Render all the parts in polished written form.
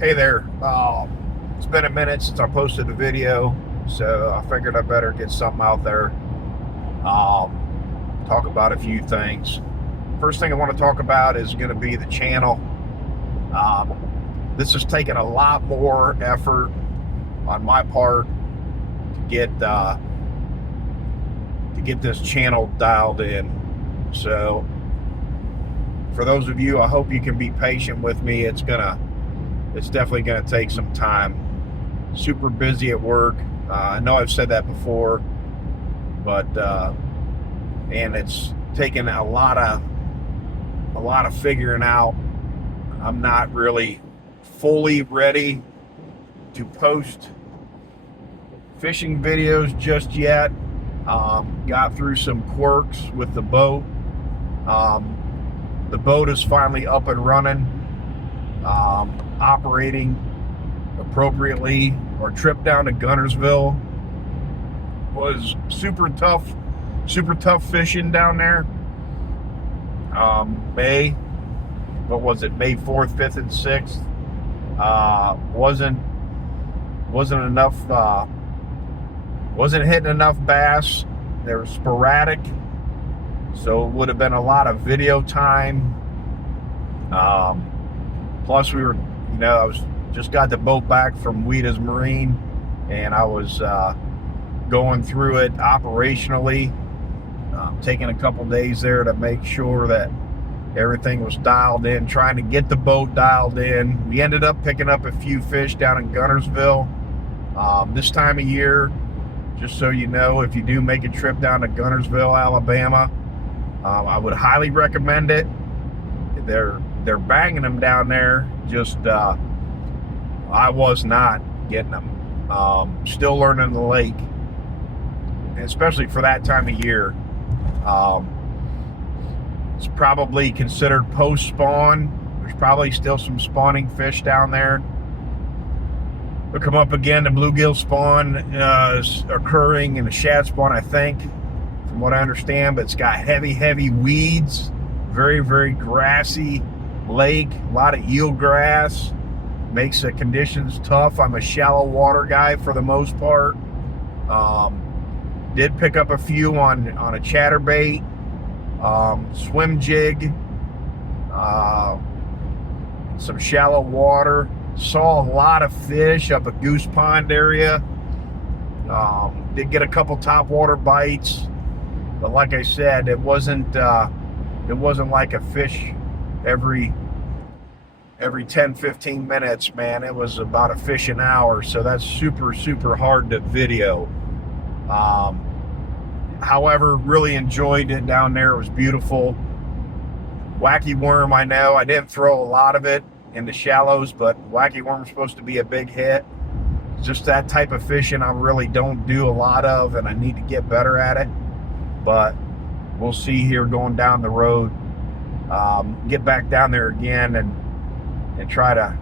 Hey there. It's been a minute since I posted a video, so I figured I better get something out there. Talk about a few things. First thing I want to talk about is going to be the channel. This has taken a lot more effort on my part to get this channel dialed in. So, for those of you, I hope you can be patient with me. It's definitely gonna take some time. Super busy at work. I know I've said that before, but and it's taken a lot of figuring out. I'm not really fully ready to post fishing videos just yet. Got through some quirks with the boat. The boat is finally up and running, operating appropriately. Our trip down to Guntersville was super tough fishing down there. May 4th, 5th, and 6th. Wasn't hitting enough bass. They were sporadic, so it would have been a lot of video time. Plus, I just got the boat back from Weeda's Marine, and I was going through it operationally, taking a couple days there to make sure that everything was dialed in, trying to get the boat dialed in. We ended up picking up a few fish down in Guntersville. This time of year, just so you know, if you do make a trip down to Guntersville, Alabama, I would highly recommend it. They're banging them down there. Just I was not getting them. Still learning the lake, especially for that time of year. It's probably considered post-spawn. There's probably still some spawning fish down there. They'll come up again. The bluegill spawn is occurring, and the shad spawn, I think, from what I understand. But it's got heavy weeds, very grassy lake, a lot of eelgrass, makes the conditions tough. I'm a shallow water guy for the most part. Did pick up a few on a chatterbait, swim jig, some shallow water. Saw a lot of fish up at Goose Pond area. Did get a couple topwater bites, but like I said, it wasn't like a fish every 10-15 minutes, man. It was about a fish an hour, so that's super hard to video. However, really enjoyed it down there. It was beautiful. Wacky worm, I know. I didn't throw a lot of it in the shallows, but wacky worm's supposed to be a big hit. It's just that type of fishing I really don't do a lot of, and I need to get better at it. But we'll see here going down the road. Get back down there again and try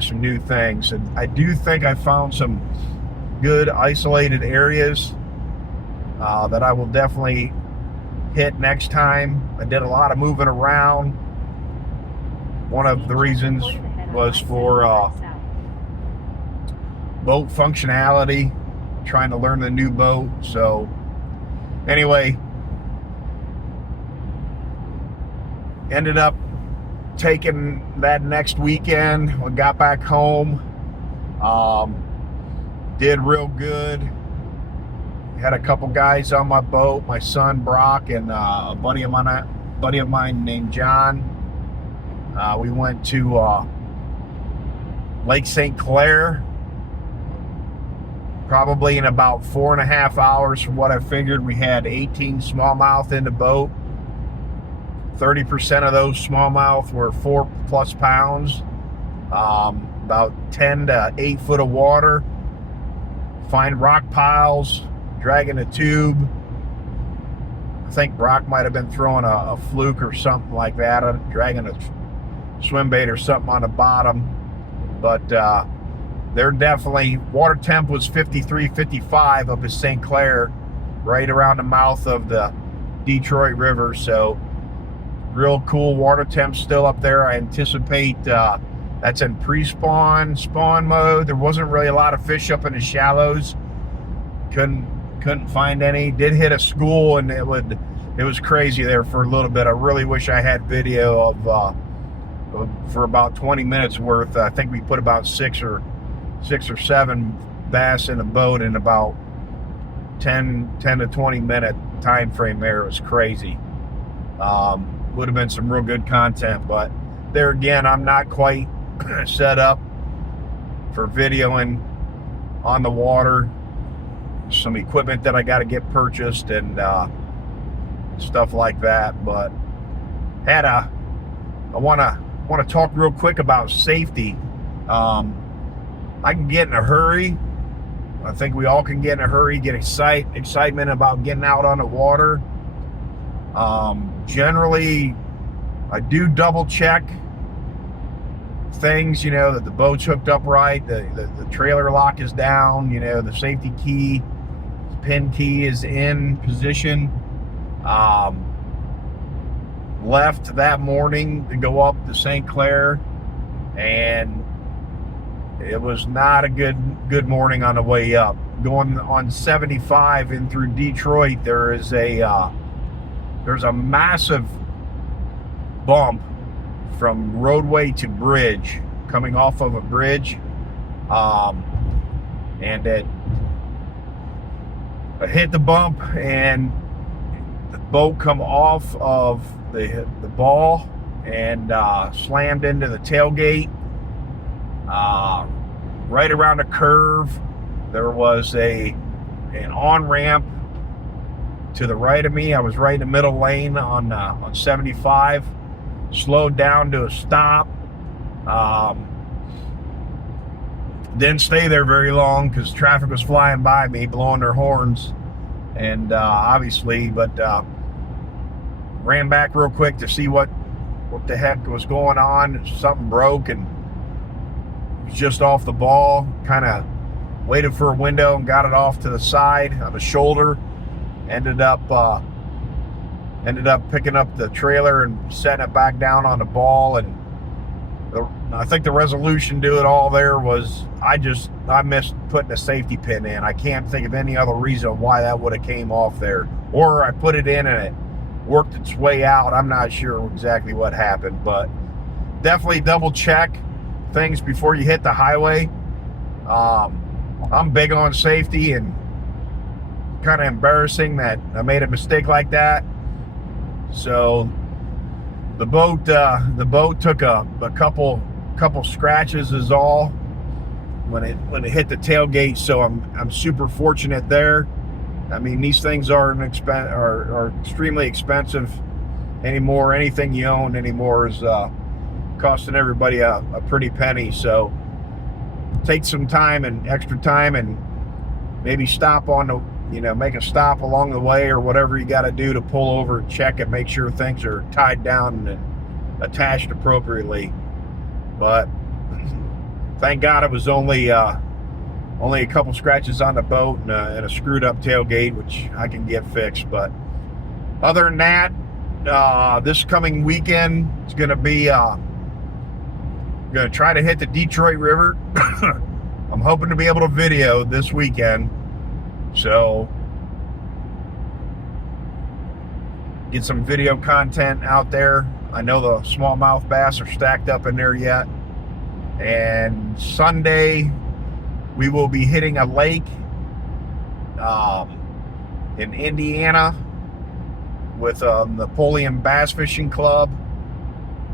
some new things. And I do think I found some good isolated areas that I will definitely hit next time. I did a lot of moving around. One of the reasons was for boat functionality, trying to learn the new boat. So anyway, ended up taking that next weekend. We got back home, did real good. Had a couple guys on my boat, my son Brock and a buddy of mine named John. We went to Lake St. Clair, probably in about 4.5 hours from what I figured. We had 18 smallmouth in the boat. 30% of those smallmouth were 4+ pounds, about 10 to 8 foot of water. Find rock piles, dragging a tube. I think Brock might have been throwing a fluke or something like that, dragging a swim bait or something on the bottom. But they're definitely, water temp was 53, 55 up at St. Clair, right around the mouth of the Detroit River. So real cool water temps still up there. I anticipate That's in pre-spawn, spawn mode. There wasn't really a lot of fish up in the shallows. Couldn't find any. Did hit a school, and it was crazy there for a little bit. I really wish I had video of for about 20 minutes worth. I think we put about six or 7 bass in a boat in about 10 to 20 minute time frame there. It was crazy. Would have been some real good content, but there again, I'm not quite set up for videoing on the water. Some equipment that I got to get purchased and stuff like that. But I want to talk real quick about safety. I can get in a hurry. I think we all can get in a hurry, get excitement about getting out on the water. Generally, I do double check things, that the boat's hooked up right, the trailer lock is down, the safety key, pin key is in position. Left that morning to go up to St. Clair, and it was not a good morning on the way up. Going on 75 in through Detroit, there's a massive bump from roadway to bridge, coming off of a bridge, and it hit the bump, and the boat come off of the ball and slammed into the tailgate. Right around a curve, there was an on-ramp to the right of me. I was right in the middle lane on 75. Slowed down to a stop. Didn't stay there very long because traffic was flying by me, blowing their horns, and obviously, but ran back real quick to see what the heck was going on. Something broke and was just off the ball. Kind of waited for a window and got it off to the side on the shoulder. Ended up picking up the trailer and setting it back down on the ball, and I think the resolution to it all there was I missed putting a safety pin in. I can't think of any other reason why that would have came off there, or I put it in and it worked its way out. I'm not sure exactly what happened, but definitely double check things before you hit the highway. I'm big on safety, and kind of embarrassing that I made a mistake like that. So the boat took a couple scratches is all when it hit the tailgate. So I'm super fortunate there. I mean, these things are extremely expensive anymore. Anything you own anymore is costing everybody a pretty penny. So take some time and extra time, and maybe stop on the make a stop along the way, or whatever you got to do to pull over and check and make sure things are tied down and attached appropriately. But thank God it was only a couple scratches on the boat and a screwed up tailgate, which I can get fixed. But other than that, this coming weekend is going to be going to try to hit the Detroit River. I'm hoping to be able to video this weekend. So get some video content out there. I know the smallmouth bass are stacked up in there yet. And Sunday we will be hitting a lake in Indiana with Napoleon Bass Fishing Club.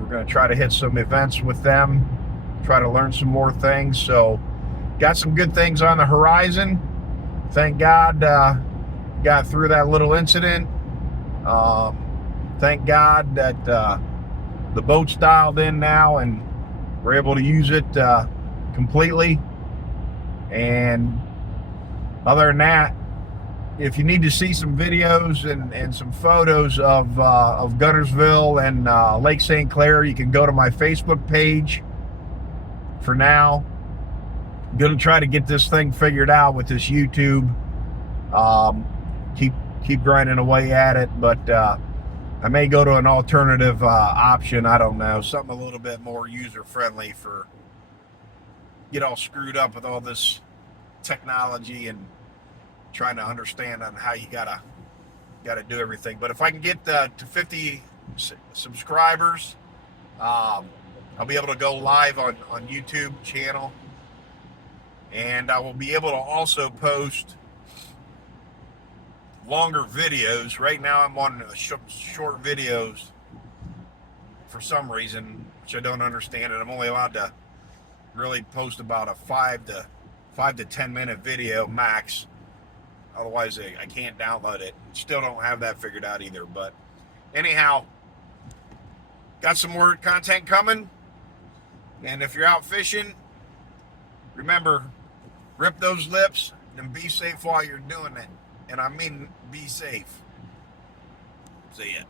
We're going to try to hit some events with them, try to learn some more things. So got some good things on the horizon. Thank God got through that little incident. Thank God that the boat's dialed in now and we're able to use it completely. And other than that, if you need to see some videos and some photos of Guntersville and Lake St. Clair, you can go to my Facebook page. For now, I'm gonna try to get this thing figured out with this YouTube. Keep grinding away at it, but I may go to an alternative option. I don't know, something a little bit more user friendly for get all screwed up with all this technology and trying to understand on how you gotta do everything. But if I can get to 50 subscribers, I'll be able to go live on YouTube channel, and I will be able to also post longer videos. Right now I'm on short videos for some reason, which I don't understand, and I'm only allowed to really post about a 5 to 10 minute video max. Otherwise I can't download it. Still don't have that figured out either. But anyhow, got some more content coming. And if you're out fishing, remember, rip those lips and be safe while you're doing it. And I mean be safe. See ya.